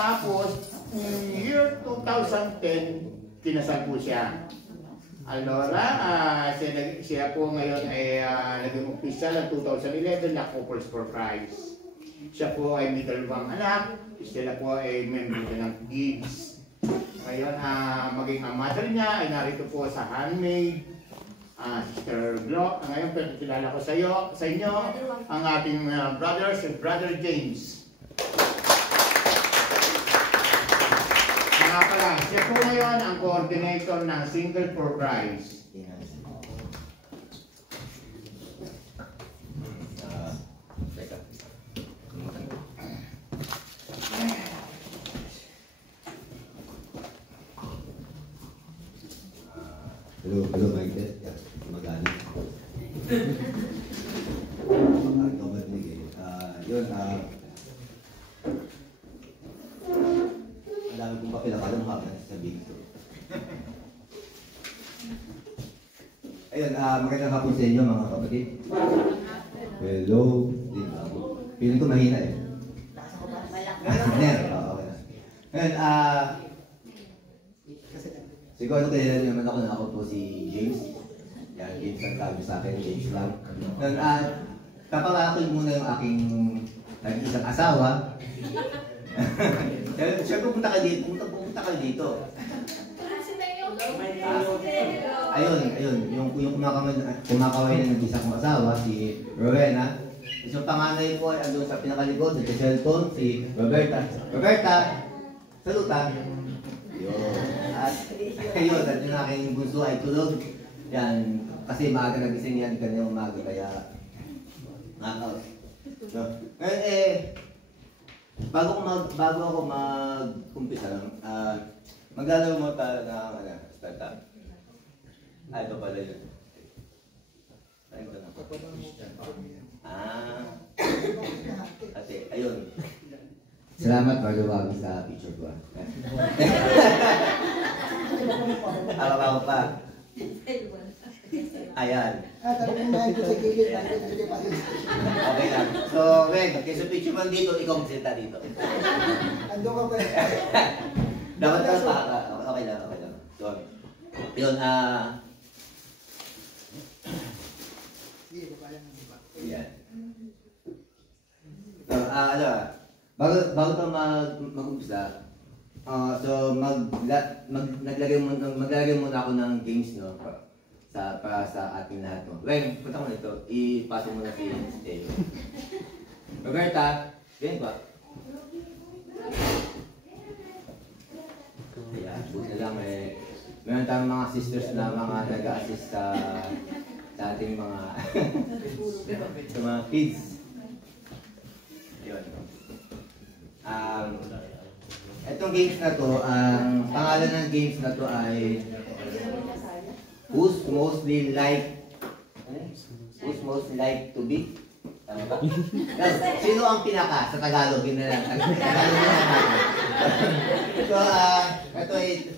Tapos, year 2010, kinasal po siya. Alora, siya po ngayon ay naging official ng 2011 na Couples for Christ. Siya po ay may dalawang anak, sila po ay member ng Gibbs. Ngayon, maging ang mother niya ay narito po sa handmaid, Sister Glo. Ngayon, kilala ko sa inyo ang ating brother, si Brother James. Nga pala, siya po ngayon ang coordinator ng Single for Christ. Hello, Mike. Magaling. Yun, ang dami kong papel, akala mo habang sabihin ko. Ayun, magandang hapon sa inyo mga kapatid. Hello. Feeling ko mahina eh. Ngayon, siguro kailan naman ako po si James. Yan, James ang sabi sa akin, James lang. Ngayon, kapangako muna yung aking nag-iisang asawa. Siyempre pumunta ka dito. Ayun, yung kumakaway na nag-isa kong asawa, si Rowena. Yung panganay ko ay andun sa pinakalikod, sa cellphone, si Roberta. Roberta, salutan. At yung aking bunso ay tulog. Yan, kasi maaga nagising yan kanina umaga, kaya knockout. So, ngayon bago ako mag-umpisa lang, maglalaro mo tayo ng startup. Ito pala yun. Kasi, ayun. Salamat, Marlo Wagi, sa picture ko. Ako pa. Ayan. Okay lang. So, Ren, kasi picture mo dito, ikaw magsalita dito. Ando ka ba? Dapat ka pa. Okay lang. So, yun, Ayan. So, bago ito mag-umpisa, so naglagay muna ako ng games, no, para sa ating lahat, no. Weng, punta ko na ito, ipasok mo na si Steve. Roberta, ganyan ba? Ayan, buti na lang meron tayong mga sisters na mga nag-a-assist sa ating mga sa mga kids. Yun. Itong games na to, ang pangalan ng games na to ay Who's Mostly Like to Be? Tama ba? Sino ang pinaka sa Tagalog? Yun na lang. Tagalog na lang. So, ito ay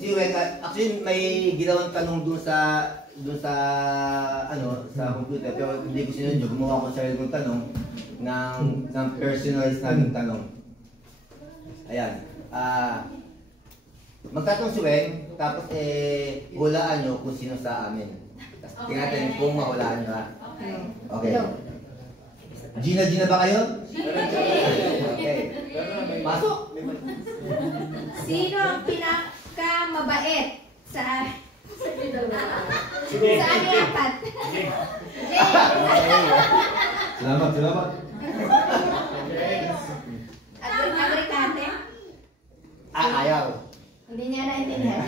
si Weka, actually may ginawang tanong dun sa computer, pero hindi ko sinunod, gumawa ko sa sarili kong tanong ng personalized naming tanong. Ayan. Magtatanong si Weng, tapos hulaan nyo kung sino sa amin. Tapos tingnan natin kung mahulaan nyo, ha? Okay. Gina ba kayo? Okay. Pasok! Sino ang pinakamabait sa aming apat? Salamat. Agrikante? Ayaw. Hindi niya naintindihan.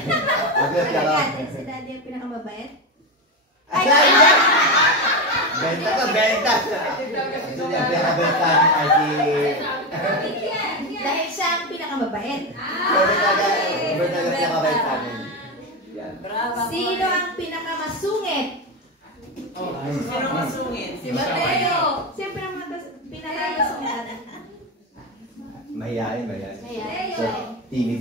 Agrikante, si Daddy ang pinakamabait? Benta. Pinakabenta ay si... Dahil siya ang pinakamabait. Sino ang pinakamasungit? Sino masungit? Si Mateo. Siyempre ang pinakamasungit. Mahihain. Mahihain. So, timid.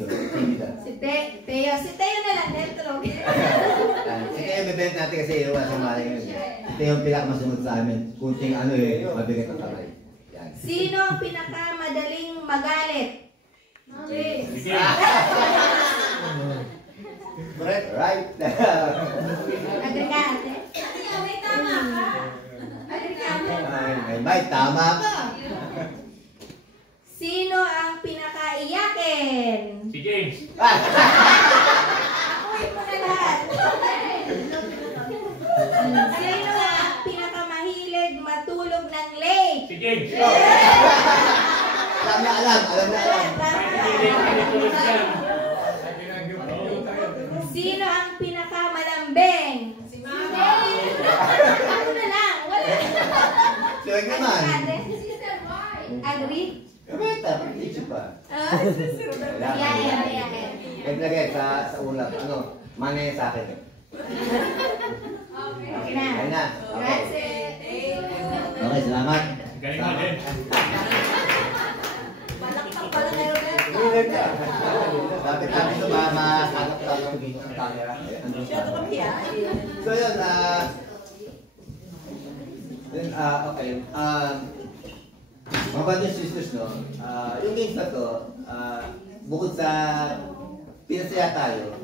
Si Teo. Si Teo na lang. Dahil tulog. Si Teo bebenta natin kasi wala sa malay yun. Si Teo ang pinakamasunod sa amin. Kunting mabigat ang kamay. Sino ang pinakamadaling magalit? Correct, right? Agree ka, ate? May tama ka. Agree ka, ate? May tama ka. Sino ang pinakaiyakin? Si James. Akuin mo na lahat. Sino ang pinakamahilig matulog ng late? Si James. Alam na alam. Sino ang pinakamalambing? Si Mama. Ako na lang. Wala. Sure naman. Agree? Roberta, pag-isip pa. Yayan. Naglagay sa ulap. Mana yan sa akin. Okay na. Ayun na. Okay. That's it. Okay, salamat. Galing mo din. Balakpak pala kayo, Roberto. Bilag ka. Tapi ito ba mahanap lang yung video ng camera? So yun, okay. Mga brothers and sisters, no? Yung games na to, bukod sa pinasaya tayo,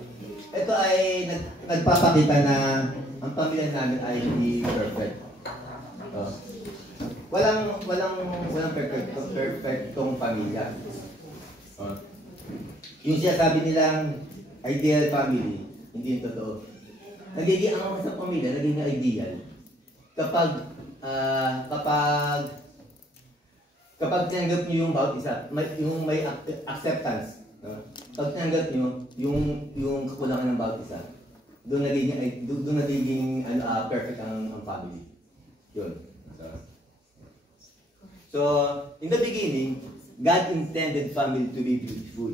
ito ay nagpapakita na ang pamilya namin ay hindi perfect. Walang perfectong pamilya. Yung sinasabi nilang ideal family, hindi yung totoo. Nagiging ang sa pamilya, nagiging ideal kapag tinanggap niyo yung bawat isa, yung may acceptance. Pag tinanggap niyo yung kakulangan ng bawat isa, doon nagiging perfect ang family. Yun. So, in the beginning, God intended family to be beautiful.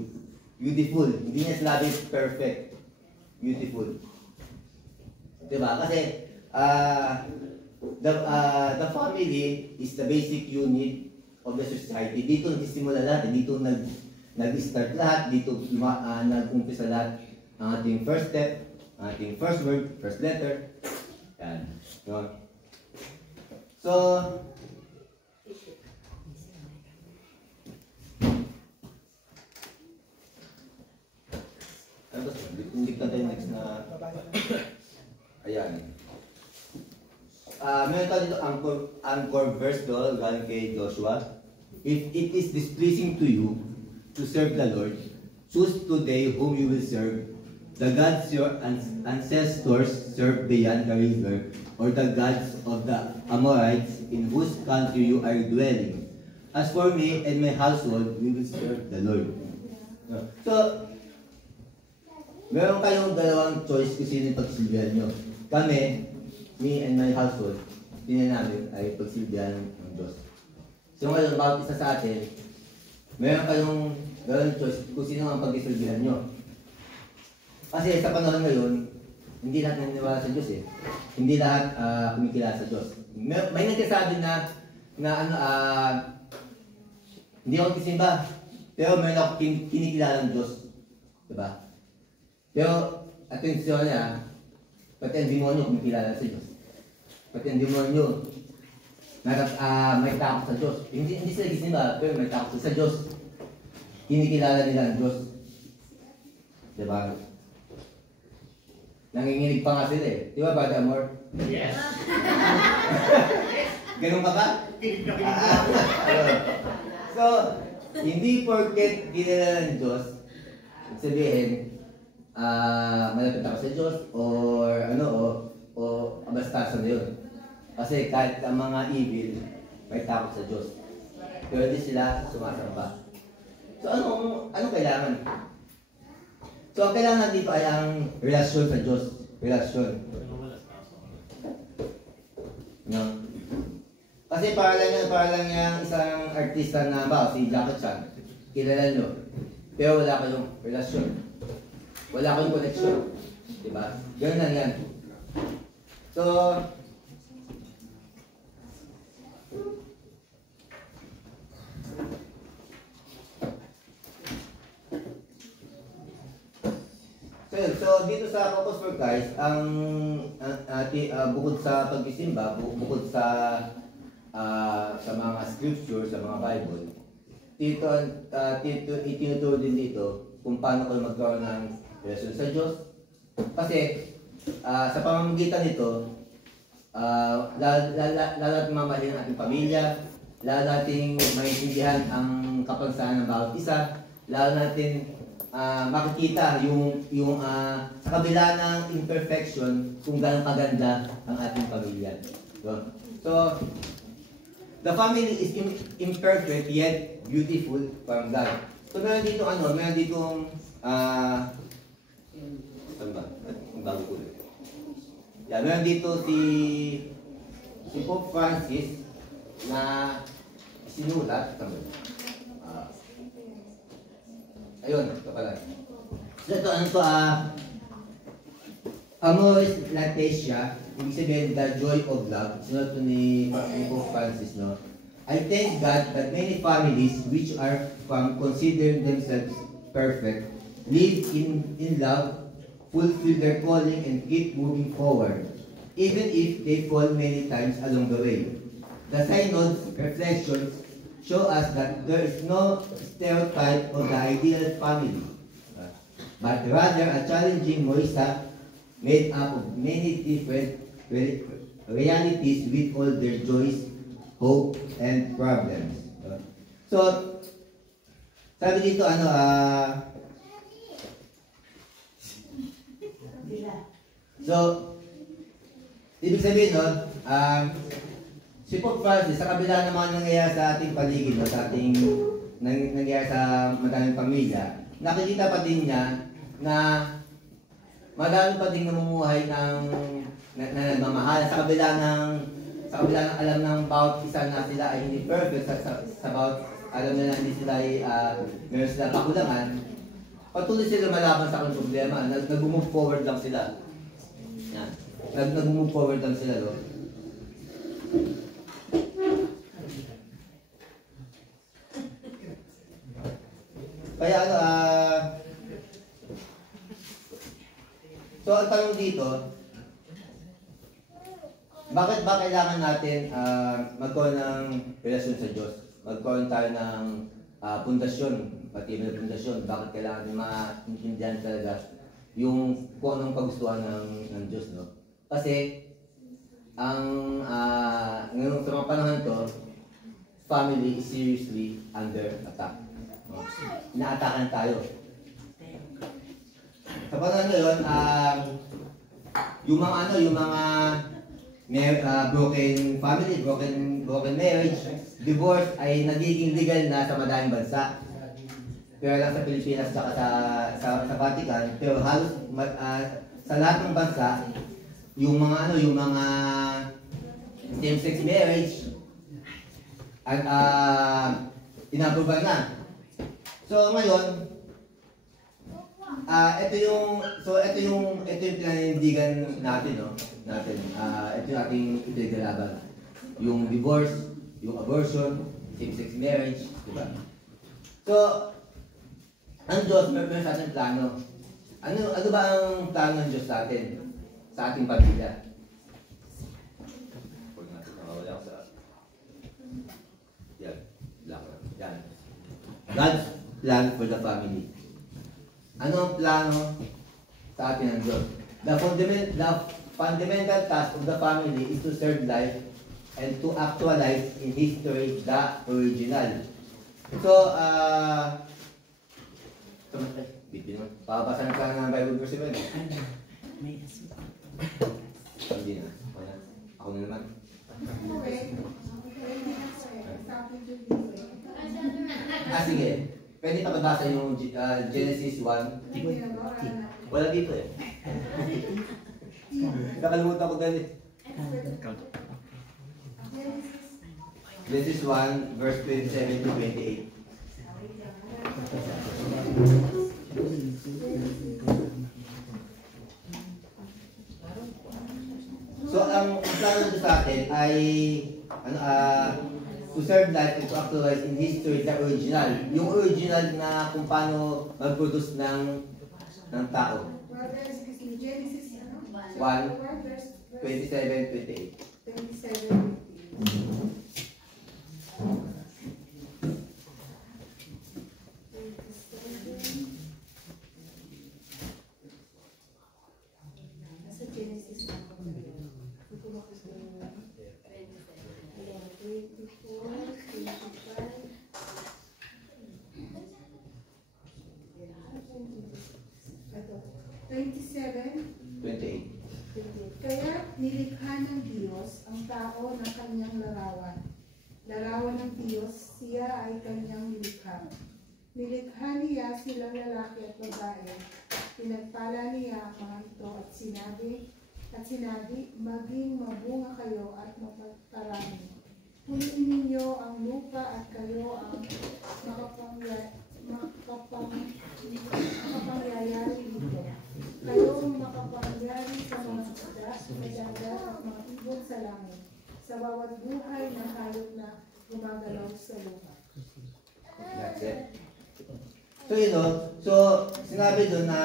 Beautiful. Hindi niya sinabi perfect. Beautiful. Diba? Kasi, the family is the basic unit of the society. Dito nagsisimula lahat. Dito nag-start lahat. Dito nag-umpisa lahat ang ating first step, ang ating first word, first letter. Yan. No? So, hindi ka tayo next na... Ayan. Meron tayo dito anchor verse doon galing kay Joshua. If it is displeasing to you to serve the Lord, choose today whom you will serve. The gods your ancestors served beyond the river, or the gods of the Amorites in whose country you are dwelling. As for me and my household, we will serve the Lord. So, meron kayong dalawang choice kung sino yung pagsilbihan nyo. Kami, me and my household, hindi namin ay pagsilbihan ng Diyos. So ngayon, bawat isa sa atin, meron kayong dalawang choice kung sino ang pagsilbihan nyo. Kasi sa panahon ngayon, hindi lahat naniniwala sa Diyos eh. Hindi lahat kumikilala sa Diyos. May nagsasabi na hindi ako kisimba, pero meron ako kinikilala ng Diyos. Diba? Pero, atensyon niya, pati ang demonyo kumikilala sa Diyos. Pati ang demonyo, may takot sa Diyos. Hindi sila kisimba, pero may takot sa Diyos. Kinikilala nila ang Diyos. Diba? Nanginginig pa nga sila eh. Di ba, Brother Amor? Yes. Ganun ka ba? So, hindi porket kilala ng Diyos, sabihin, malapit ako sa Diyos, or o bastasan na yun. Kasi kahit ang mga evil, may takot sa Diyos. Pero hindi sila sumasamba. So, anong kailangan? So, ang kailangan dito ay ang relasyon sa Diyos. Relasyon. No? Kasi para lang yung isang artista na si Jackie Chan, kilala nyo. Pero wala kayong relasyon. Wala kayong connection. Diba? Ganun lang yan. So, So dito sa Focus for Christ, bukod sa pagsisimba, bukod sa mga scripture, sa mga Bible, itinuturo din dito kung paano kayo magkaroon ng relasyon sa Diyos. Kasi sa pamamagitan nito, lalo mamahalin ang ating pamilya, lalo nating maintindihan ang kapansanan ng bawat isa, lalo natin makikita yung sa kabila ng imperfection kung gaano kaganda ang ating pamilya. So the family is imperfect yet beautiful from God. So meron dito meron ditong saan ba? Ang bago ko ulit. Yeah, meron dito si Pope Francis na sinulat. Ayun, ito pala. So ito, Amoris Laetitia, ibig sabihin, the joy of love. Sinulat ito ni Pope Francis, no? I thank God that many families which are consider themselves perfect, live in love, fulfill their calling, and keep moving forward, even if they fall many times along the way. The Synod's reflections show us that there is no stereotype of the ideal family, but rather a challenging mosaik made up of many different realities with all their joys, hope, and problems. So, sabi dito, so, ibig sabihin, si Pope Francis, sa kabila ng mga nangyayari sa ating paligid, sa ating nangyayari sa madaming pamilya, nakikita pa din niya na madami pa din namumuhay ng nagmamahal sa kabila ng alam ng bawat isa na sila ay hindi perfect, sa bawat alam na hindi sila ay meron sila kakulangan, patuloy sila malaban sa kanilang problema, nag-move forward lang sila. Yan. Nag-move forward lang sila, no? Kaya so ang tanong dito, bakit ba kailangan natin magkaroon ng relasyon sa Diyos? Magkaroon tayo ng pundasyon, pati may pundasyon. Bakit kailangan natin maintindihan talaga yung kung anong pagustuhan ng Diyos, no? Kasi ang ngayon sa mga panahon to, family is seriously under attack. No? Inaatakan tayo. Sa panahon ngayon, yung mga broken family, broken marriage, divorce ay nagiging legal na sa madaming bansa. Pero lang sa Pilipinas at sa Vatican, pero halos sa lahat ng bansa, yung mga same-sex marriage at inaproban na. So ngayon, ito yung pinanindigan natin, no? Ito yung ating ipinaglalaban. Yung divorce, yung abortion, same-sex marriage, diba? So, ang Diyos, meron sa ating plano. Ano ba ang plano ng Diyos sa atin? Sa ating pamilya? Huwag natin nakawala ko sa... Yan. God's plan for the family. Ano ang plano sa atin ng Diyos? The fundamental task of the family is to serve life and to actualize in history the original. So, papabasan ka ng Bible verse ba? Hindi na. Ako na naman. Sige. Pwede pakibasa yung Genesis 1. Wala dito eh. Nakalimutan ko dali. Genesis 1 verse 27 to 28. So ang plano dito sa atin ay to serve life and to actualize in history the original. Yung original na kung paano mag-produce ng tao. Genesis 1, 27, 28. Nilikha niya silang lalaki at babae. Pinagpala niya ang mga ito at sinabi, maging mabunga kayo at mapagparami. Punuin ninyo ang lupa at kayo ang makapangyayari dito. Kayo ang makapangyayari sa mga isda, sa dagat at mga ibon sa langit, sa bawat buhay ng hayop na gumagalaw sa lupa. That's it. So sinabi doon na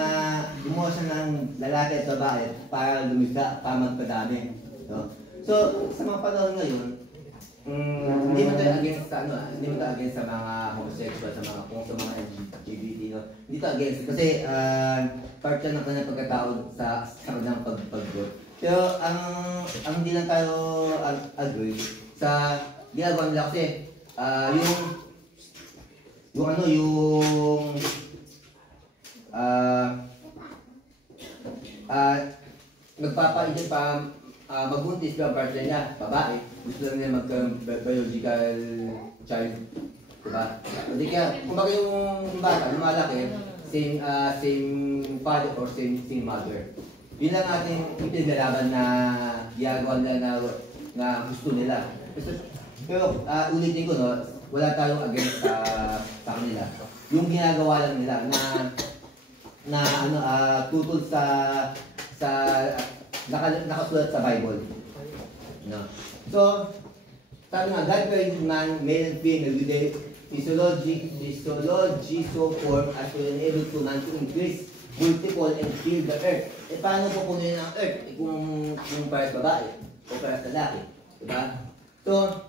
gumawa siya ng lalaki at babae para lumika, para magpadami. No? So, sa mga panahon ngayon, hindi mo tayo against sa hindi mo tayo against sa mga homosexual, sa mga LGBT, no? Hindi tayo against kasi part yan ng kanyang pagkatao sa kanyang pag-growth. Pero ang hindi lang tayo agree sa ginagawa nila kasi nagpapainit pa magbuntis pa ang partner niya, babae, gusto lang niya mag-biological child, diba? Hindi kaya, kumbaga yung bata, lumalaki, same father or same mother. Yun lang ating ipinaglaban na ginagawa nila na gusto nila. Pero ulitin ko, no, wala tayong against sa kanila. Yung ginagawa lang nila na tutol sa nakasulat sa Bible. No. So, sabi nga, God created man, male and female, with a physiology so formed as to enable to man to increase, multiple, and fill the earth. Paano pupunuin ang earth? Kung para sa babae o para sa lalaki. Diba? So,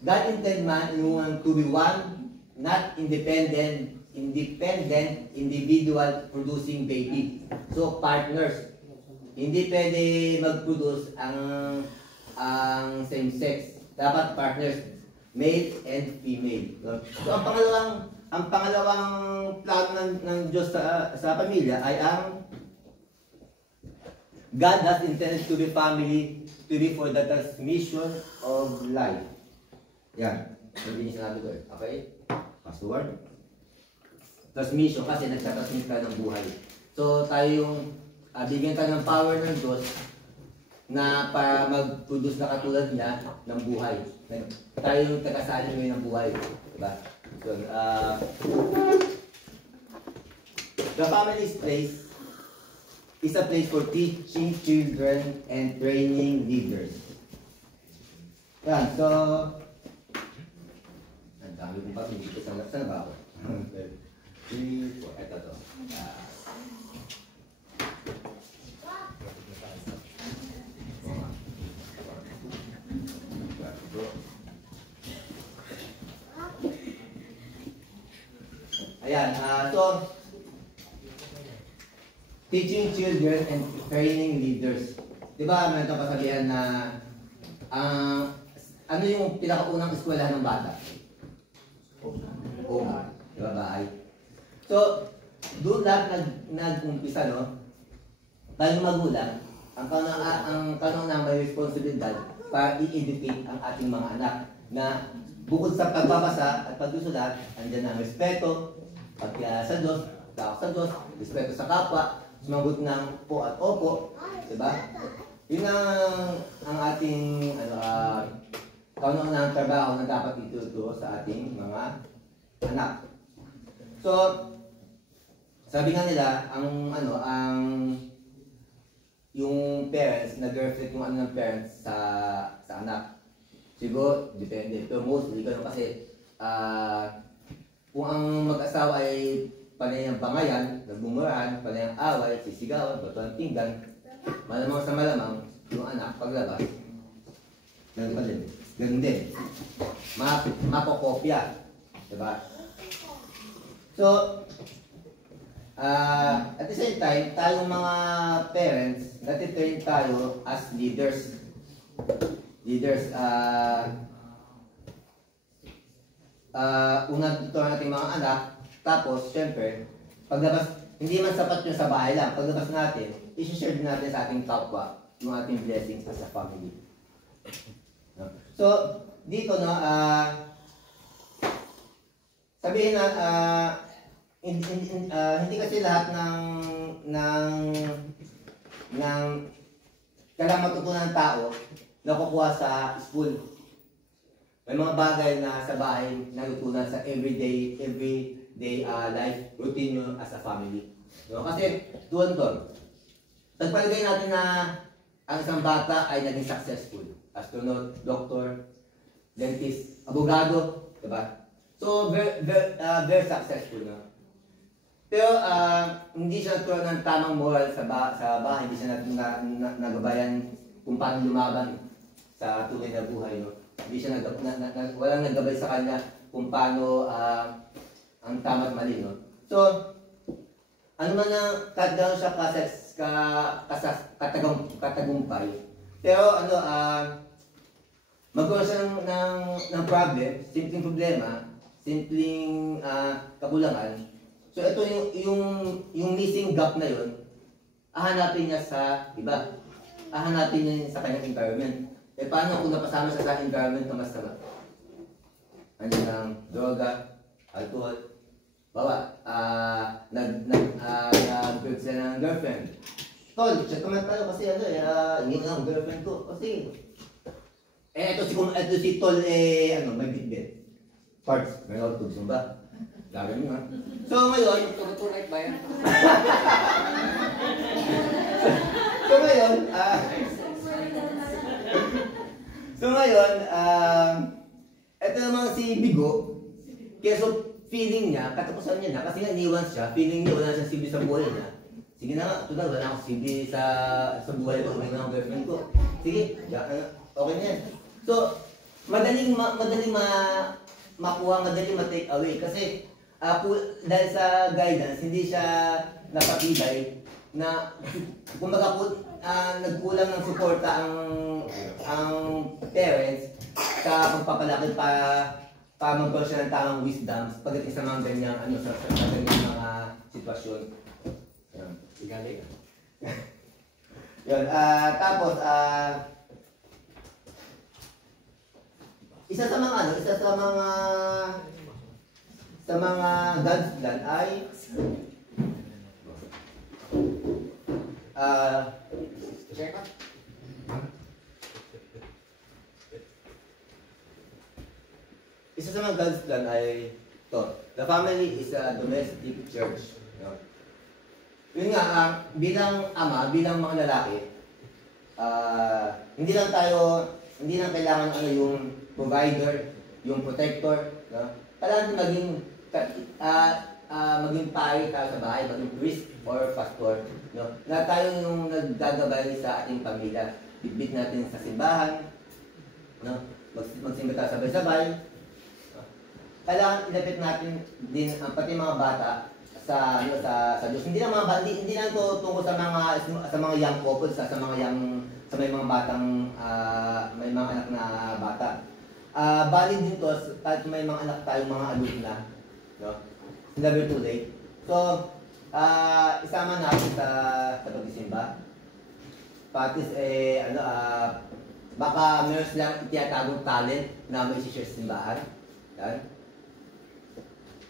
God intended man and woman to be one, not independent individual producing baby. So, partners. Hindi pwede mag-produce ang same sex. Dapat partners, male and female. So, ang pangalawang plano ng Diyos sa pamilya ay ang God has intended to be family to be for the transmission of life. Yan. Hindi niya sinabi ko eh. Okay? Password. Transmission kasi nagtatransmit ka ng buhay. So tayo yung bigyan ka ng power ng Diyos na para mag-produce na katulad niya ng buhay. Tayo yung tagasalin ngayon ng buhay. Diba? So, the family's place is a place for teaching children and training leaders. Yan, so ang dami kong papinigit. Saan ba ako? 3, 4, eto to. Ayan, so teaching children and training leaders. Diba, may kapasabihan na ano yung pinakaunang eskwelahan ng bata? Diba, bahay? So, doon lahat nag-umpisa, no? Tayong magulang, ang kanang may responsibilidad para i-educate ang ating mga anak na bukod sa pagbabasa at pagsusulat, andyan ang respeto, pagkilala sa Diyos, takot sa Diyos, respeto sa kapwa, sumagot ng po at opo, diba? Yun ang ating kaunang trabaho na dapat ituturo sa ating mga anak. So, sabi nga nila, yung parents, nag-reflect yung ng parents sa anak. Siguro, depende. Pero mostly, ganun kasi, kung ang mag-asawa ay panay ng bangayan, nagbumurahan, panay ng away, sisigawan, bato ng pinggan, malamang sa malamang, yung anak, paglabas, ganun pa din. Ganun din. Mapokopya. Diba? So, at the same time, tayong mga parents, natitrain tayo as leaders. Unang tuturuan natin mga anak, tapos, syempre, paglabas, hindi man sapat yun sa bahay lang, paglabas natin, isi-share natin sa ating kapwa yung ating blessings as a family. So, dito, no, sabihin na hindi kasi lahat ng kailangan matutunan ng tao nakukuha sa school. May mga bagay na sa bahay natutunan sa everyday life routine nyo as a family. No? Kasi doon, pagpalagay natin na ang isang bata ay naging successful. Astronaut, doctor, dentist, abogado, diba? So, very successful. No? Pero hindi siya natural ng tamang moral sa bahay, hindi siya nagabayan kung paano lumaban sa tunay na buhay. No? Hindi siya walang naggabay sa kanya kung paano ang tama at mali. No? So, ano man na kahit gano'n siya katagumpay, pero magkaroon siya ng problem, simpleng problema, simpleng kakulangan. So ito yung missing gap na yun, hahanapin niya sa iba. Hahanapin niya sa kanyang environment. Eh paano kung napasama siya sa environment na mas tama? Ano ng droga, alcohol, bawa, nag-build siya ng girlfriend. Tol, check naman tayo kasi hindi na ang girlfriend ko. Kasi, ito si Tol, may bitbit. Parts, may outdoors ba? Lagay mo ha. So ngayon, Tutunay ba yan? so ngayon, ito naman si Bigo, kaya so feeling niya, katapusan niya na, kasi nga iniwan siya, feeling niya wala siyang silbi sa buhay niya. Sige na nga, tutal, wala akong silbi sa buhay ko, may ng girlfriend ko. Sige, okay na yan. So, madaling makuha, madaling ma-take away, kasi dahil sa guidance, hindi siya napatibay na kumbaga nagkulang ng suporta ang parents sa pagpapalaki para magkaroon siya ng tamang wisdom pagdating sa mga ganyang sa ganyang mga sitwasyon. Yan. Igaling. Yun, tapos isa sa mga God's plan ay isa sa mga God's plan ay to. The family is a domestic church. No? Yun nga, bilang ama, bilang mga lalaki, hindi lang kailangan yung provider, yung protector, no? Kailangan maging pari tayo sa bahay, maging priest or pastor, no? Na tayo yung naggagabay sa ating pamilya. Bitbit natin sa simbahan, no? Magsimba tayo sabay-sabay. No? Kailangan ilapit natin din pati mga bata sa Diyos. Hindi lang to tungkol sa mga young couples, sa may mga batang may mga anak na bata. Valid din to kahit may mga anak tayong mga adult na, no? It's never too late. So, isama natin sa pagsisimba. Patis baka meron silang itiyatagong talent na may share sa simbahan. Yan.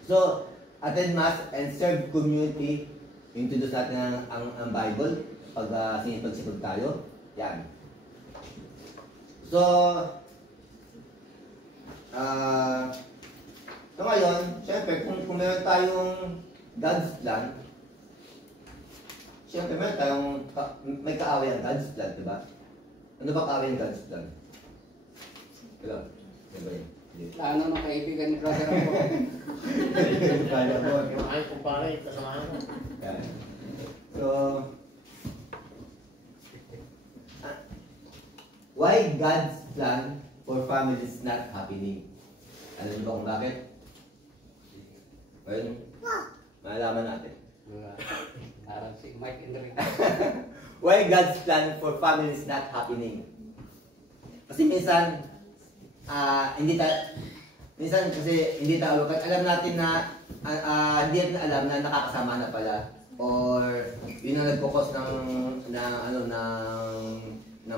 So, attend mass and serve community. Introduce natin ang Bible pag sinipag-sipag tayo. Yan. So ngayon, syempre, kung meron tayong God's plan, syempre may kaaway ang God's plan, diba? Ano ba kaaway ang God's plan? Diba? Diba yun? Ano ng kaibigan ni brother ako? Kaya mo. Ay, kumpare, kasama mo. Yan. So, why God's plan for family is not happening? Alam niyo ba kung bakit? Well, malalaman natin. Parang si Mike Enrique. Why God's plan for family is not happening? Kasi minsan, minsan kasi hindi tayo, alam natin na hindi natin alam na nakakasama na pala, or yun ang nag-focus ng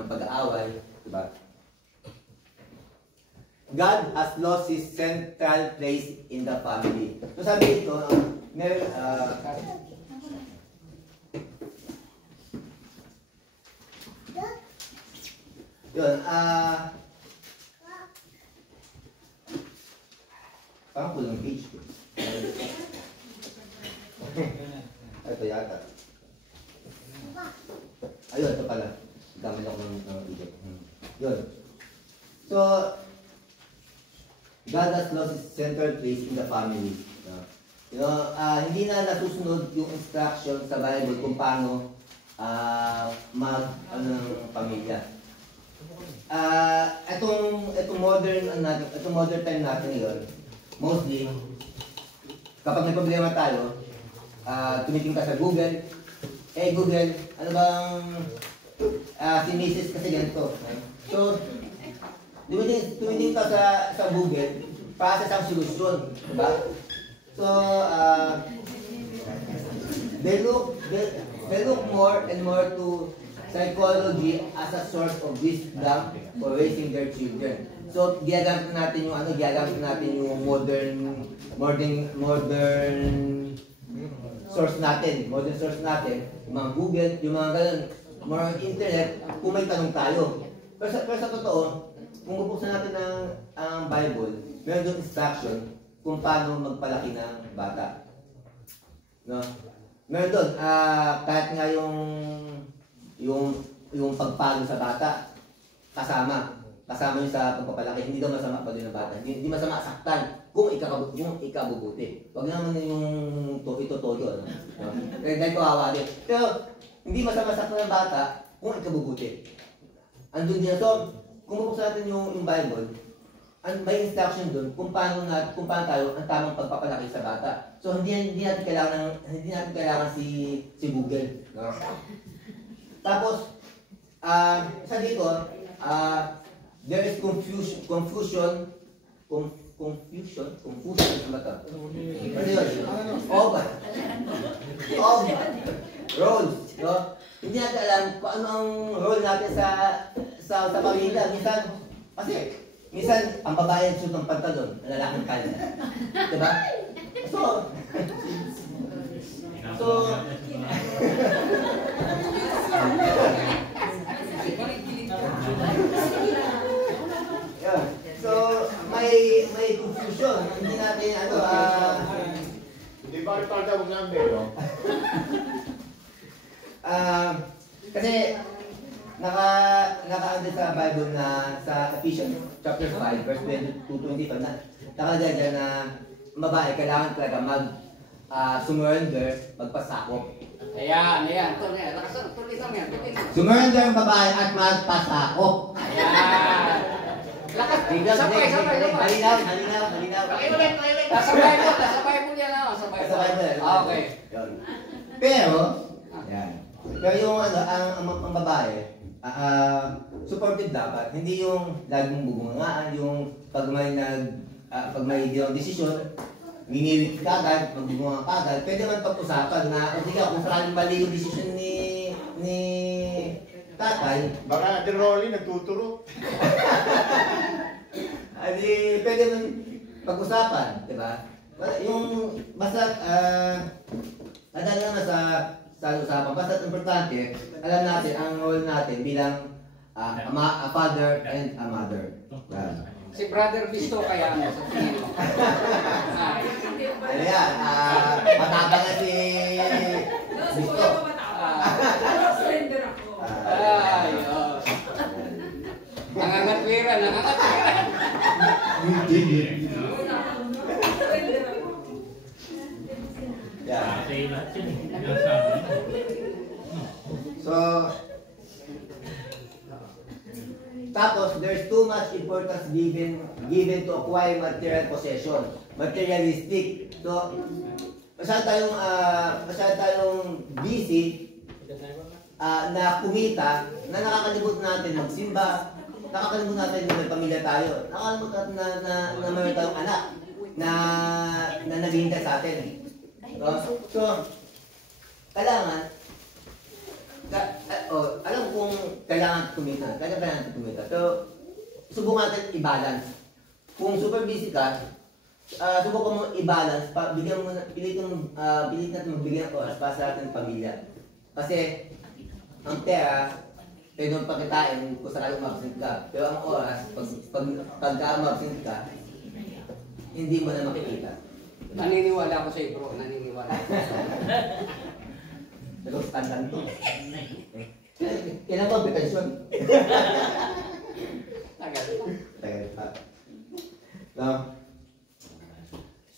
pag-aaway, diba? God has lost His central place in the family. So sabi ito, yun, parang kulang page ko. Ito yata. Ayun, ito pala. Dami ako ng video. Yun. So, God has lost His central place in the family. You know, hindi na nasusunod yung instruction sa Bible kung paano ng pamilya. Itong modern time natin ngayon, mostly, kapag may problema tayo, tumitingin ka sa Google, Google, ano bang si Mrs. kasi ganito. So, tumitingin ka sa Google, process ang solusyon, diba? So, they look more and more to psychology as a source of wisdom for raising their children. So, gigamit natin yung modern source natin, yung mga Google, yung mga ganun, more internet, kung may tanong tayo. Pero sa totoo, kung bubuksan natin ang Bible, meron doon instruction kung paano magpalaki ng bata. No? Meron doon, kahit nga yung pagpalo sa bata, kasama yun sa pagpapalaki. Hindi daw masama palo ng bata. Hindi masama saktan kung ikabubuti. Huwag naman yung ito-todo. No? Dahil kawawa din. Pero, hindi masama saktan ng bata kung ikabubuti. Andun din. So, kung bubuksan natin yung Bible, may instruction doon kung paano tayo ang tamang pagpapalaki sa bata. So hindi natin kailangan si Google, no? Tapos sa dito, there is confusion ba ito? Ano yun? Of roles, no? Hindi natin alam kung ano ang role natin sa pamilya. Minsan, ang babae ang suot ng pantalon, ang lalaki ng kalda. Diba? So, may confusion. Hindi natin, Di ba ito daw ng pero? Kasi, naka-ano sa Bible na sa Ephesians chapter 5, verse 22-25 na nakalagay dyan na babae kailangan talaga surrender, magpasakop. Ayan. Tuloy lang yan. Surrender ang babae at magpasakop. Ayan. Lakas. Sabay. Halinaw. Ulit. Nasa Bible yan ako. Sa Bible. Okay. Pero yung ang babae, supportive dapat. Hindi yung laging bubungangaan, yung pag may desisyon, miniwit ka agad, magbubunga ka agad. Pwede man pag-usapan na, kung sakaling mali yung desisyon ni tatay. Baka Ate Rolly nagtuturo. Pwede man pag-usapan, di ba? Yung basta, nadala naman sa usapan, basta importante, alam natin ang role natin bilang a father and a mother. Si Brother Bisto kaya sa tingin mo? Ano yan? Mataba na si Bisto. Nangangatwiran. Yeah. So, tapos there's too much importance given to acquire material possession, materialistic. So, masyado tayong busy na kumita na nakakalimutan natin magsimba, nakakalimutan natin na may pamilya tayo, nakakalimutan natin na may tayong anak na naghihintay sa atin. So, kailangan, alam kong kailangan tumita. Pero subukan natin i-balance. kung super busy ka, subukan mo i-balance, bigyan mo, pilit natin magbigyan ng oras para sa ating pamilya. Kasi, ang pera, pwede mong pakitain kung sakali umabsent ka. Pero ang oras, pagka umabsent ka, hindi mo na makikita. Naniniwala ako sa'yo, bro. Naniniwala ako. Pero standard to. Kailan ba vacation? Tagal. Tagal pa. No?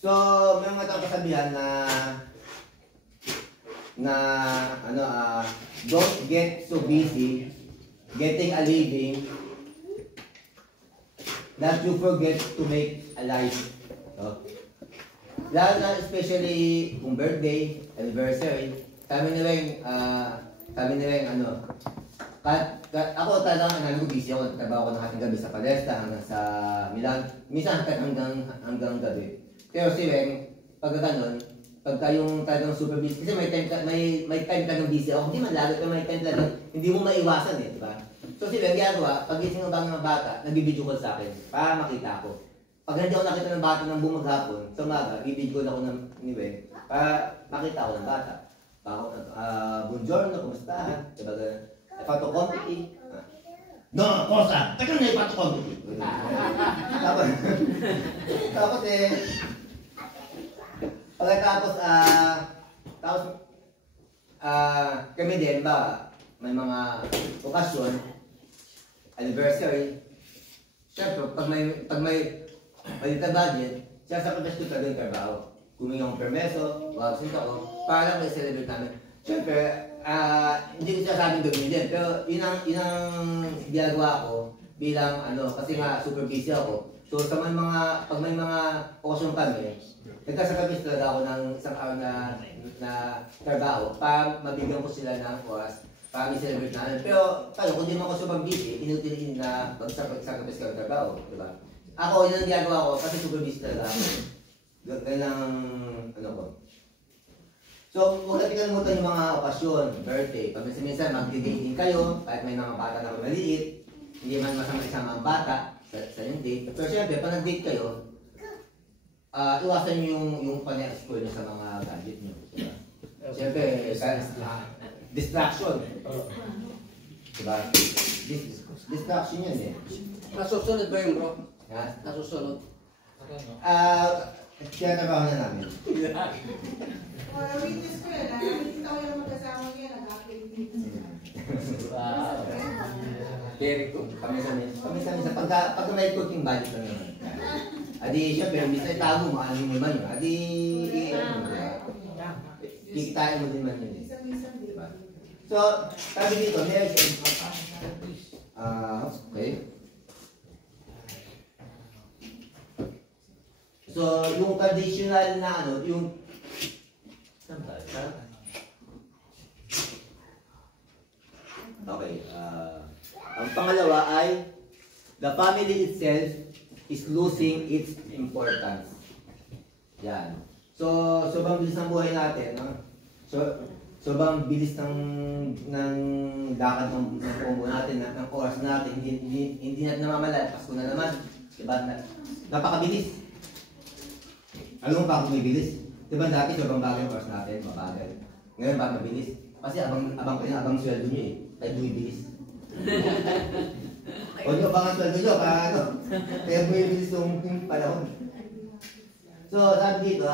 So, may mga tao kasabihan na don't get so busy getting a living that you forget to make a life. No? Lalo na especially kung birthday, anniversary, sabi nila yung ako talagang ko busy ako, nagtrabaho ko ng ating gabi sa Palesta hanggang sa Milan, minsan hanggang gabi. Pero si Weng, pagka ganun, pagka yung talagang super busy, kasi may time ka ng busy ako, hindi man lalo, pero may time talagang hindi mo maiwasan di ba? So si Weng, ginagawa, pag gising ng mga bata, nagbibideo call sa akin, para makita ako. Pag hindi ako nakita ng bata ng buong maghapon, sa umaga, bibideo call ako ni Weng, para makita ako ng bata. Buongiorno, kumusta? Diba ganun? Photocopy. No, cosa? Tagal na yung photocopy. Tapos pagkatapos, kami din ba, may mga okasyon, anniversary, syempre, pag may malita budget, sasakapos ko talaga yung trabaho. Kumingi akong permeso, wabsent ako, para may celebrate namin. Siyempre, hindi ko sinasabing gawin din, pero yun ang ginagawa ko bilang kasi nga super busy ako. So sa pag may mga okasyon kami, nagkasakabis talaga ako ng isang araw na trabaho para mabigyan ko sila ng oras para may celebrate namin. Pero kung di mo ako super busy, inutilin na magsakabis ka ng trabaho, di ba? Ako, yun ang ginagawa ko kasi super busy talaga ako. Ganyan ang ko. So, huwag natin kalimutan yung mga okasyon, birthday. Pag minsan mag-dating kayo, kahit may mga bata na maliit, hindi man masama isama ang bata sa yung date. Pero syempre, pag nag-date kayo, iwasan nyo yung pan-explore nyo sa mga gadget nyo. Diba? Syempre, distraction. Diba? Distraction yun eh. Nasusunod ba yun, bro? Ha? Nasusunod. Kaya trabaho na namin. Witness ko yan. Nakikita ko yung magkasama niya. Nag-activate sila. Wow. Very good. Paminsan, pagka may cooking budget lang naman. Adi, syempre, minsan itago mo, ano mo man yun. Adi, kikitain mo din man yun. Isang-isang din. So, sabi dito, marriage and okay. So, yung traditional na yung okay, ang pangalawa ay the family itself is losing its importance. Yan. So, sobrang bilis ng buhay natin, no? Sobrang bilis ng lakad ng pumbo natin, ng oras natin, hindi natin namamalay. Pasko na naman, diba? Napakabilis. Alam mo pa kung bibilis? Diba dati sobrang bagay yung oras natin, mabagal. Ngayon ba mabilis? Kasi abang sweldo nyo eh, kaya bumibilis. O nyo abang sweldo nyo, kaya bumibilis yung panahon. So sabi dito,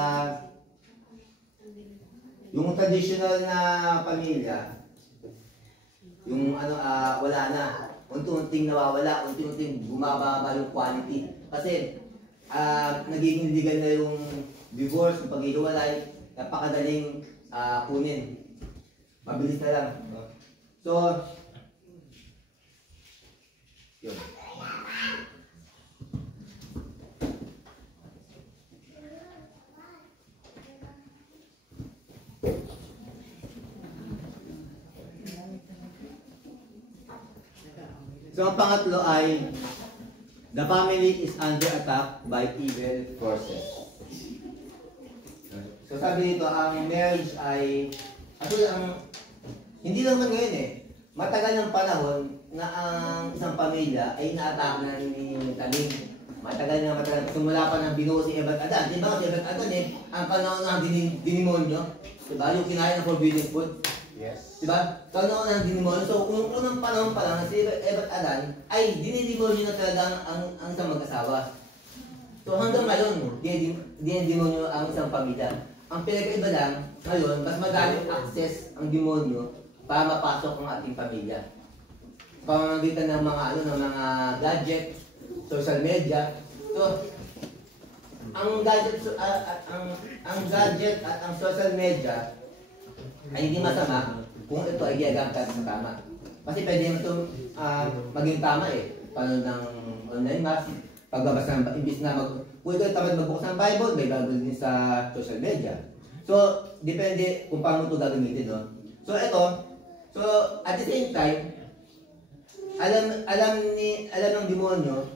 yung traditional na pamilya, yung wala na, unti-unting nawawala, unti-unting bumababa yung quality. Kasi nagiging legal na yung divorce, yung paghihiwalay, napakadaling kunin. Mabilis na lang. So, yun. So, ang pangatlo ay the family is under attack by evil forces. So sabi dito, ang marriage ay, hindi naman ngayon eh, matagal ng panahon na ang isang pamilya ay ina-attack na ni Taling. Matagal. Simula pa ng binuo si Ebat Adan. Di ba si Ebat Adan ang kauna-unang dinimonyo. Diba? Yung kinain ng forbidden food. Yes. Diba? Kauna-unang dinimonyo. So, kung unang panahon pa lang si Ebat Adan ay dinidemonyo na talaga ang isang mag-asawa. So, hanggang ngayon, dinidemonyo ang isang pamilya. Ang pinagkaiba lang, ngayon, mas madaming access ang demonyo para mapasok ang ating pamilya. Pamamagitan ng mga gadget, social media. So, ang gadget at ang social media ay hindi masama kung ito ay gigamit sa tama. Kasi pwede naman ito maging tama Paano ng online mass, pagbabasa ng imbis na kung ikaw tamad magbukas ng Bible, may gagawin din sa social media. So, depende kung paano ito gagamitin, no? So, at the same time, alam ng demonyo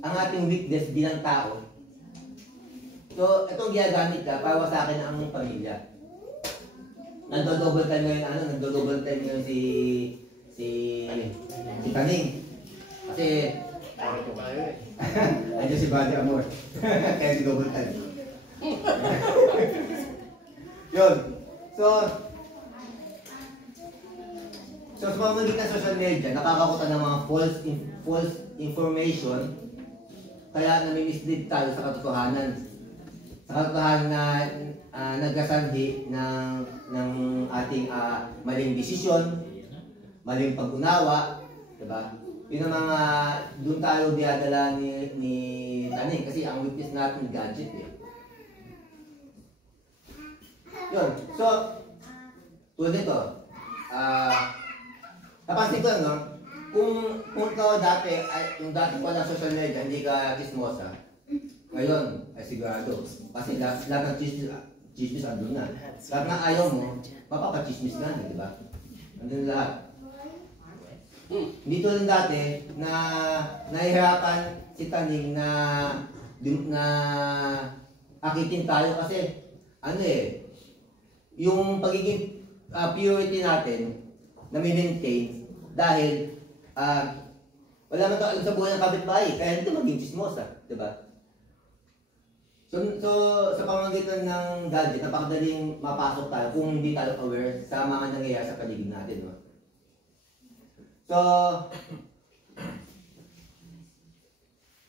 ang ating weakness bilang tao. So, itong ginagamit para sa akin ang pamilya. Nagdo-double time ngayon si Taning. Kasi Ito pa yun Andiyan si Buddy Amor. Kaya si double time. Yun. So sa pamamagitan ng social media, nakakakuta ng mga false information, kaya nami-mislead tayo sa katotohanan. Sa katotohanan na nagkasanhi ng ating maling desisyon, maling pag-unawa, diba? Yun ang mga, doon tayo diadala ni Taning kasi ang weakness natin gadget Yun. So, tulad nito, napansin ko no, kung ikaw dati, yung dati pa ng social media, hindi ka chismosa, ngayon, ay sigurado. Kasi lahat ng chismis andun na. Lahat ng ayaw mo, mapapachismis na, di ba? Andun lahat. Dito lang dati na nahihirapan si Taning na akitin tayo kasi yung pagiging purity natin na maintain dahil wala man tayo sa buhay ng kapitbahay kaya hindi maging chismosa, di ba? So sa pamamagitan ng gadget, napakadaling mapasok tayo kung hindi tayo aware sa mga nangyayari sa paligid natin, no? So,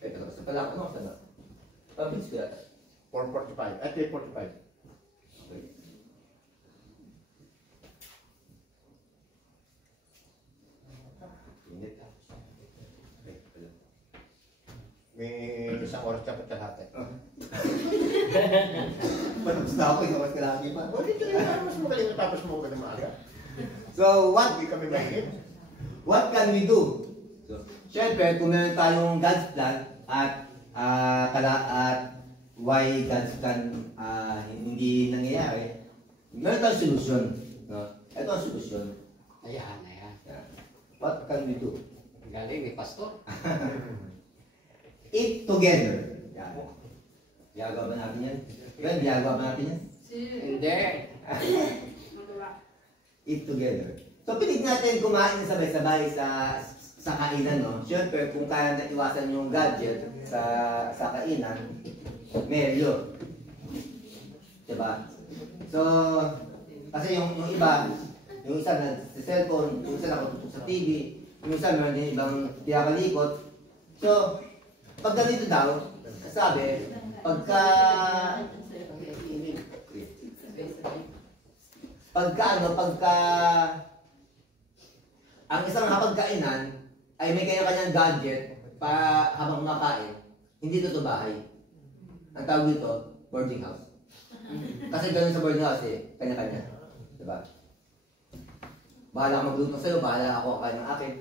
ito, sa pala ako, ano? Pabilis ko yata. 4:45. At 3:45. Okay. Init. May isang oras dapat kalahati. Patapos na ako, yung oras kalahati pa. O, dito rin mas magaling tapos mo ka na maaga. So, Hindi kami mainit. what can we do? So, syempre, kung meron tayong God's plan at why God's plan hindi nangyayari, meron tayong solusyon. No? Ito ang solusyon. Ayan. What can we do? Galing ni Pastor. Eat together. Yan. Ginagawa ba natin yan? Ginagawa ba natin yan? Hindi. Eat together. So, pinig natin kumain sabay-sabay sa kainan, no? Siyempre, kung kaya na iwasan yung gadget sa kainan, medyo. Diba? So, kasi yung iba, yung isa na sa cellphone, yung isa nakatutok sa TV, yung isa meron din ibang tiyakalikot. So, pag ganito daw, sabi, pagka ang isang hapagkainan ay may kanya-kanyang gadget para habang kumakain, hindi ito bahay. Ang tawag dito, boarding house. Kasi ganun sa boarding house kanya-kanya. Diba? Bahala ka magluto sa'yo, bahala ako kain ng akin.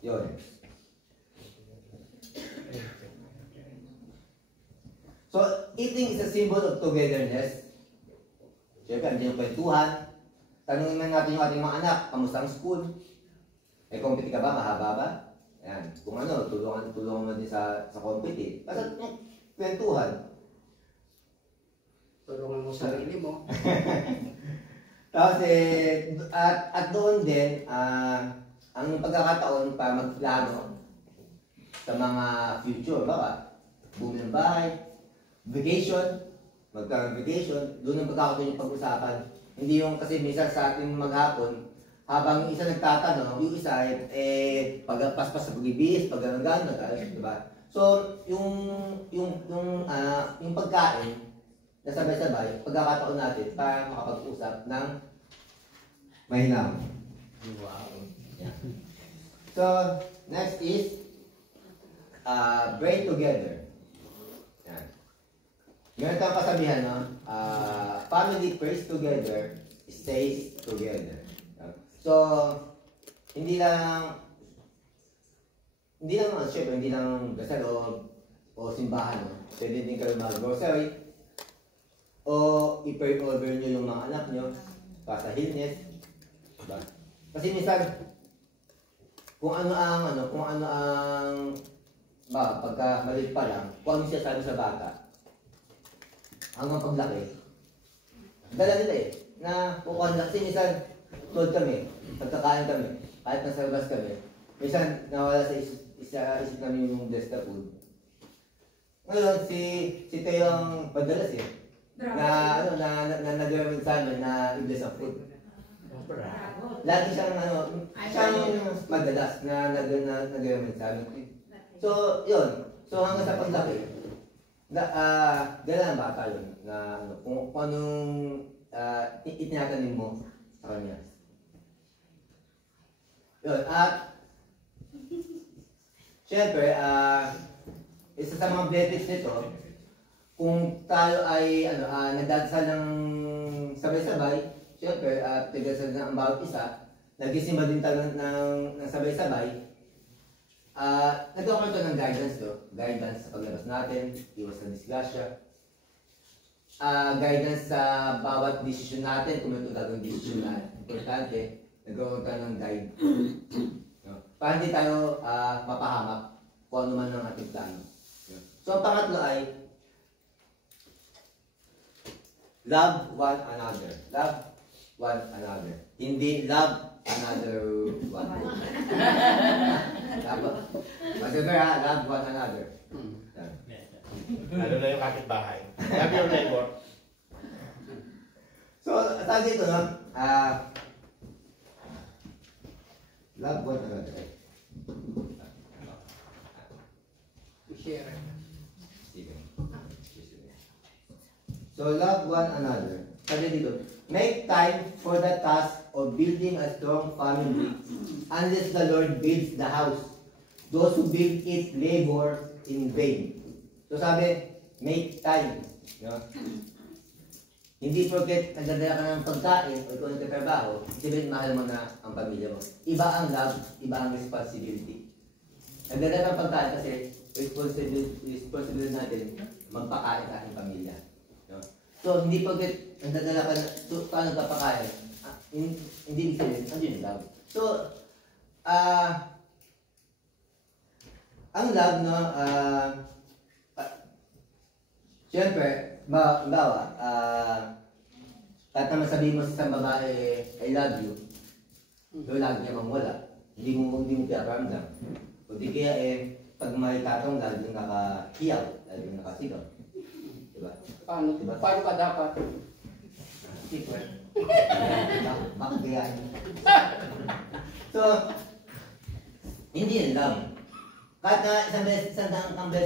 Yun. So, eating is a symbol of togetherness. Siyempre, andiyan yung kwentuhan. Tanungin man natin yung ating mga anak, kamusta ang school? May compete ka ba? Mahaba ba? Ayan. Kung tulungan mo din sa compete. Basta kwentuhan. Tulungan mo sarili mo. Tapos at doon din, ang pagkakataon para magplano sa mga future, baka bumili ng bahay, vacation, magkaroon vacation, doon ang pagkakataon yung pag-usapan. Hindi yung kasi minsan sa ating maghapon, habang yung isa nagtatanong, yung isa pagpaspas sa pag-ibis, pag-gano'n, diba? So, yung pagkain, na sabay-sabay, pagkakataon natin para makapag-usap ng mahinaw. Wow. So, next is pray together. Yan. Meron tayong kasabihan, no? Family prays together, stays together. So, hindi lang syempre, hindi lang gasal o simbahan, no? Pwede din kayo mag-grocery, o i-pray over nyo yung mga anak nyo para sa healness. Diba? Kasi minsan, kung ano ang pagka maliit pa lang, kung ano siya sabi sa bata, hanggang paglaki, dala nila na kukuha nila. Kasi minsan, tulad kami, pagkakain kami, kahit nasa labas kami, minsan nawala sa isip namin yung blessed na food. Ngayon, si Teo ang padalas na nag-recommend sa amin na i-bless ang food. Lagi siyang madalas na nag-recommend sa amin. So, yun. So, hanggang sa paglaki, dala ng bata yun na kung anong itinatanim mo sa kanya. Yun. At, syempre, isa sa mga benefits nito, kung tayo ay nagdadasal ng sabay-sabay, syempre, nagdadasal ng bawat isa, nagisimba din tayo ng sabay-sabay, nagkakaroon ito ng guidance sa paglabas natin, iwas sa disgrasya, guidance sa bawat desisyon natin, kung ito gagawin desisyon na importante, nagkakaroon tayo ng guide. No? Para hindi tayo mapahamak kung ano man ang ating plano. So, ang pangatlo ay love one another. Love one another. Hindi love another one. Love one another. Lalo na yung kapitbahay. Love your neighbor. So, tawag dito, no? Love one another. Share. So, love one another. Sabi dito, make time for the task of building a strong family unless the Lord builds the house. Those who build it labor in vain. So sabi, make time. No? Hindi porket nagdadala ka ng pagkain o ikaw nagtatrabaho, sabihin mahal mo na ang pamilya mo. Iba ang love, iba ang responsibility. Nagdadala ng pagkain kasi responsibility natin magpakain sa ating pamilya. No? So, hindi porket nagdadala ka na, paano kapakain? Hindi sabihin, ano yung love? So, ang love, no, siyempre, bawa, kahit naman sabihin mo sa isang babae, I love you, so lagi niya mawala. Hindi mo pinaparamdam. O di kaya pag may tatong, lagi yung nakahiyaw, lagi yung nakasigaw. Diba? Paano ka dapat? Secret. Bakit gayahin? So, hindi yan love. Kahit na isang beses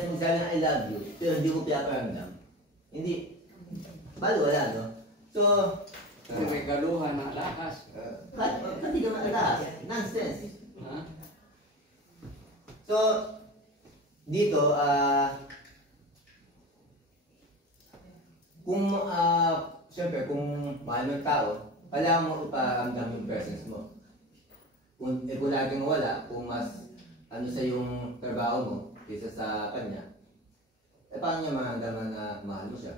mo sabi na I love you, pero hindi mo pinaparamdam. Hindi. Balo wala, no? So, Kasi may galuhan ng lakas. kahit hindi ka matalas. Nonsense. Ha? So, dito, siyempre, kung mahal mo yung tao, kailangan mo iparamdam yung presence mo. Kung laging wala, kung mas sa yung trabaho mo, kaysa sa kanya, paano niya maramdaman na mahal mo siya?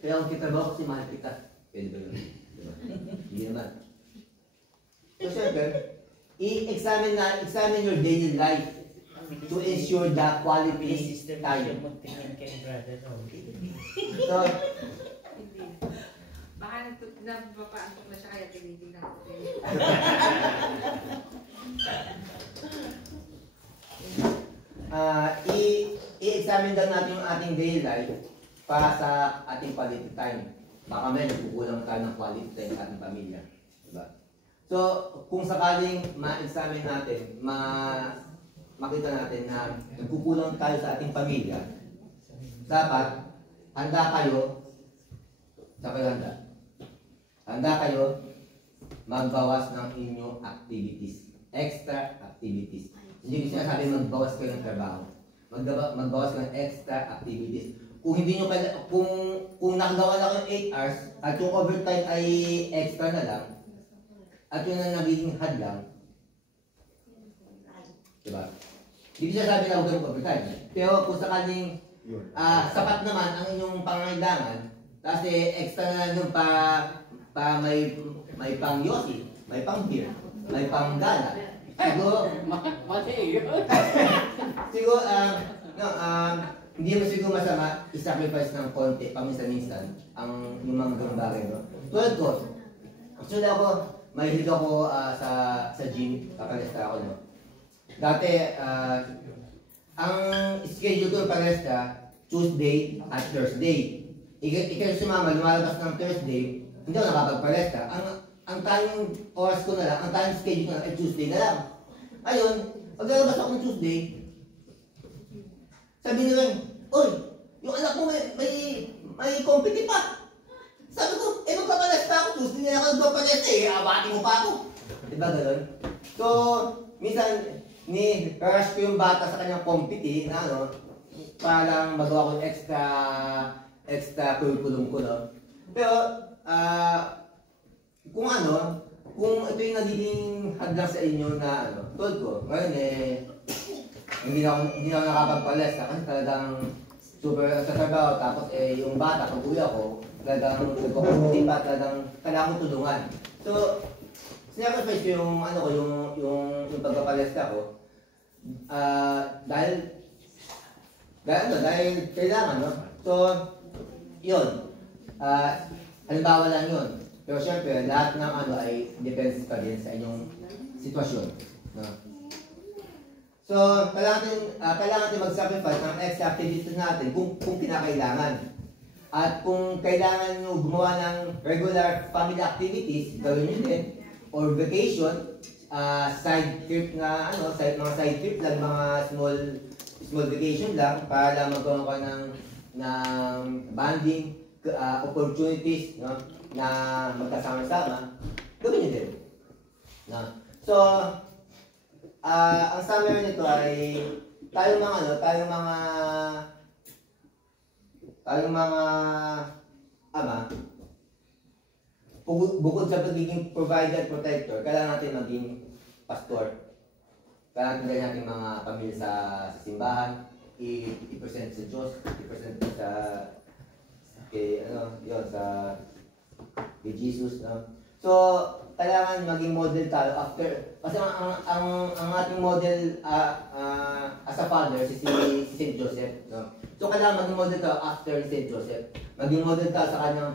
Kaya akong kitrabaho kasi mahal kita. Pwede ba yun? Diba? Hindi naman. So, siyempre, examine your daily life to ensure the quality time. So, Baka napapaantok na siya kaya tinitingnan ko. i-examine lang natin yung ating daily life para sa ating quality time. Baka may nagkukulang tayo ng quality time sa ating pamilya. Diba? So, kung sakaling ma-examine natin, makita natin na nagkukulang tayo sa ating pamilya, dapat handa kayo, handa kayo magbawas ng inyong activities, extra activities. Hindi ko sinasabi magbawas kayo ng trabaho. Magbawas kayo ng extra activities. Kung hindi nyo kung nakagawa lang yung 8 hours at yung overtime ay extra na lang, at yun ang nagiging hadlang, diba? Hindi ko sinasabi na huwag yung overtime. Pero kung sakaling sapat naman ang inyong pangangailangan, kasi extra na lang yung pa may pang yosi, may pang beer, may pang gala. Siguro, siguro, hindi mo siguro masama i-sacrifice ng konti, paminsan-minsan, yung mga ganung bagay, no? Tulad ko, actually mahilig ako sa gym, kapalesta ako, no? Dati, ang schedule ko yung palesta, Tuesday at Thursday. Ikaw sumama, lumalabas ng Thursday, hindi ako nakapagpalesta. Ang tayong oras ko na lang, ang tayong schedule ko na lang ay Tuesday na lang. Ayun, paglalabas ako ng Tuesday, sabi nila, "Oy, yung anak mo may competitive pa." Sabi ko, magpapalesta ako, Tuesday na lang ako nagpapalesta abati mo pa ako. Diba gano'n? So, minsan, ni-rush ko yung bata sa kanyang competitive na para lang magawa ko yung extra curriculum ko, no? Pero, kung ito yung nagiging hadlang sa inyo na tulad ko, ngayon hindi na ako nakapagpalesta kasi talagang super sa trabaho, tapos yung bata, pag uwi ako, talagang nagpapaputin pa, talagang kailangan ko tulungan. So, sinasacrifice ko yung pagpapalesta ko, dahil kailangan, no? So, yun. Halimbawa lang yun. Pero syempre, lahat ng ay depends pa din sa inyong sitwasyon. No? So, kailangan natin mag-sacrifice ng extra activities natin kung kinakailangan. At kung kailangan nyo gumawa ng regular family activities, gawin nyo din. Or vacation, side trip na, mga side trip lang, mga small vacation lang, para lang magkaroon ka ng bonding, opportunities, no? Na magkasama-sama, gawin nyo din. No? So, ang summary nito ay tayong mga ama, bukod sa pagiging provider at protector, kailangan natin maging pastor. Kailangan natin mga pamilya sa simbahan, i-present sa Diyos, i-present sa kay Jesus, no? So, kailangan maging model tayo after, kasi ang ating model as a father si St. Joseph, no? So, kailangan maging model tayo after St. Joseph. Maging model tayo sa kanyang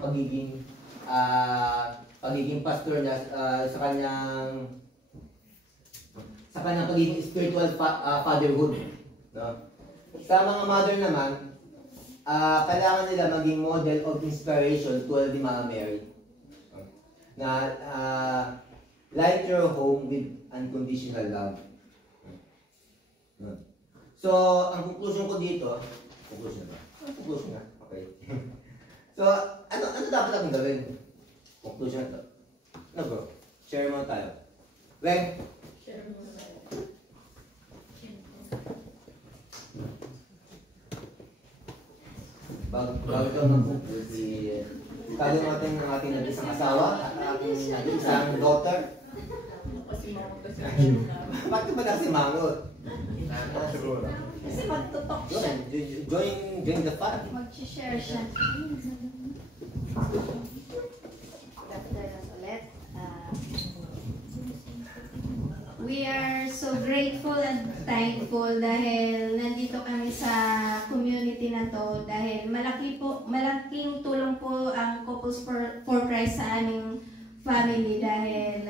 pagiging pastor niya, sa kanyang pagiging spiritual fatherhood, no? Sa mga mother naman, kailangan nila maging model of inspiration tulad ni Mama Mary. Na light your home with unconditional love. So, ang conclusion ko dito, conclusion na. Okay. So, ano dapat natin gawin? Conclusion na to. Ano bro? Share mo tayo. Weng? Share mo tayo. Bago ito mag-conclude, tayo natin ang ating nag-isang asawa at ating nag-isang daughter. Bakit ba na si Mangot? Kasi magtutok siya. Join the fun. Mag-share siya. After that ulit. We are so grateful and thankful dahil nandito kami sa community na to dahil malaking tulong po ang Couples for Christ sa aming family dahil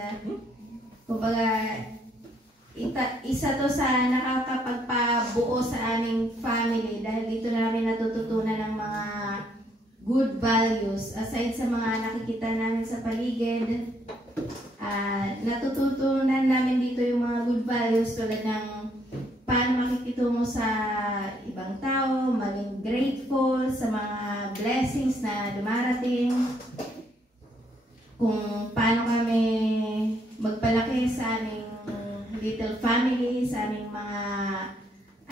kumbaga isa to sa nakakapagpabuo sa aming family dahil dito namin natututunan ng mga good values. Aside sa mga nakikita namin sa paligid, natututunan namin dito yung mga good values tulad ng paano makikitungo sa ibang tao, maging grateful sa mga blessings na dumarating, kung paano kami magpalaki sa aming little family, sa aming mga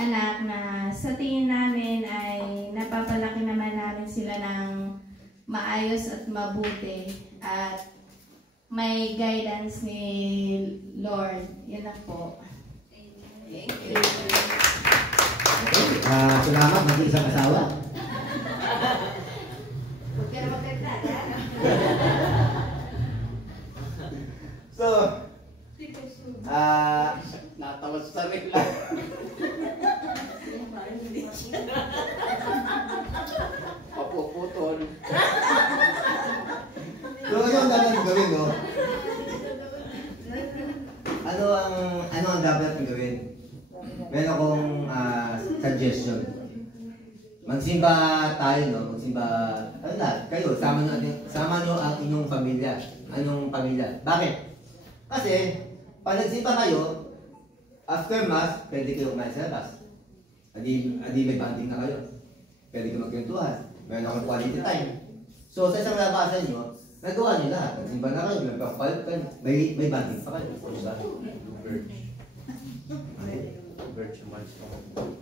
anak na sa tingin namin ay napapalaki naman namin sila ng maayos at mabuti at may guidance ni Lord. Yan lang po. Thank you. Salamat, mag-iisang asawa. Huwag ka na magkagdad, ha? So, Natawa sa sarili lang. Papuputol. so ano ang dapat gawin, no? Ano ang dapat gawin? Meron akong suggestion. Magsimba tayo, no? Magsimba, ano na, kayo, sama nyo ang inyong pamilya. Anong pamilya? Bakit? Kasi, pag nagsimba kayo, after mass, pwede kayo kumain sa labas. Adi may banding na kayo. Pwede kayo magkwentuhan. Meron akong quality time. So, sa isang labasan nyo, nagawa nyo lahat. Nagsimba na kayo, nagpapalit kayo. May banding pa kayo. Diba?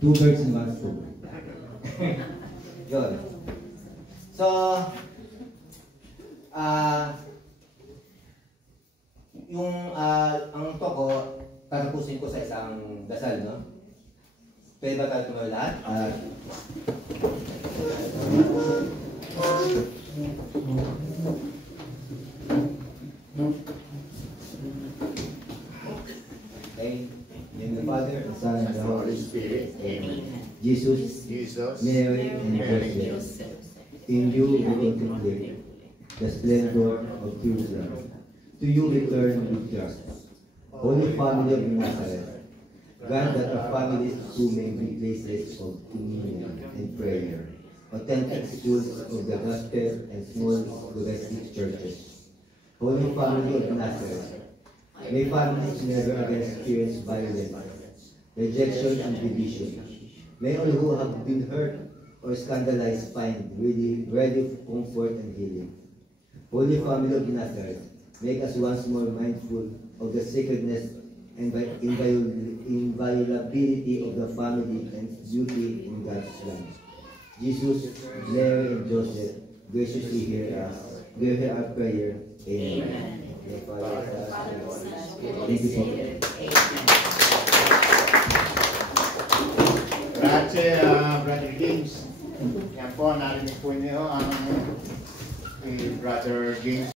Two birds in one stone. Yun. So, ang toko, tatapusin ko sa isang dasal, no? Pwede ba tayo tumayo lahat? Okay. In the Father, the Son, and the Holy Spirit. Amen. Jesus, Mary, and Joseph. In you we contemplate the splendor of Jerusalem. To you we turn with trust. Holy Family of Nazareth, grant that our families too may be places of communion and prayer, authentic schools of the gospel and small domestic churches. Holy Family of Nazareth, may families never again experience violence, rejection, and division. May all who have been hurt or scandalized find ready comfort and healing. Holy Family of Nazareth, make us once more mindful of the sacredness and inviolability of the family and beauty in God's land. Jesus, Mary, and Joseph, graciously hear us. Hear our prayer. Amen. Thank you so much. Grazie, Brother James. Yan po, narinig po niyo ang Brother James.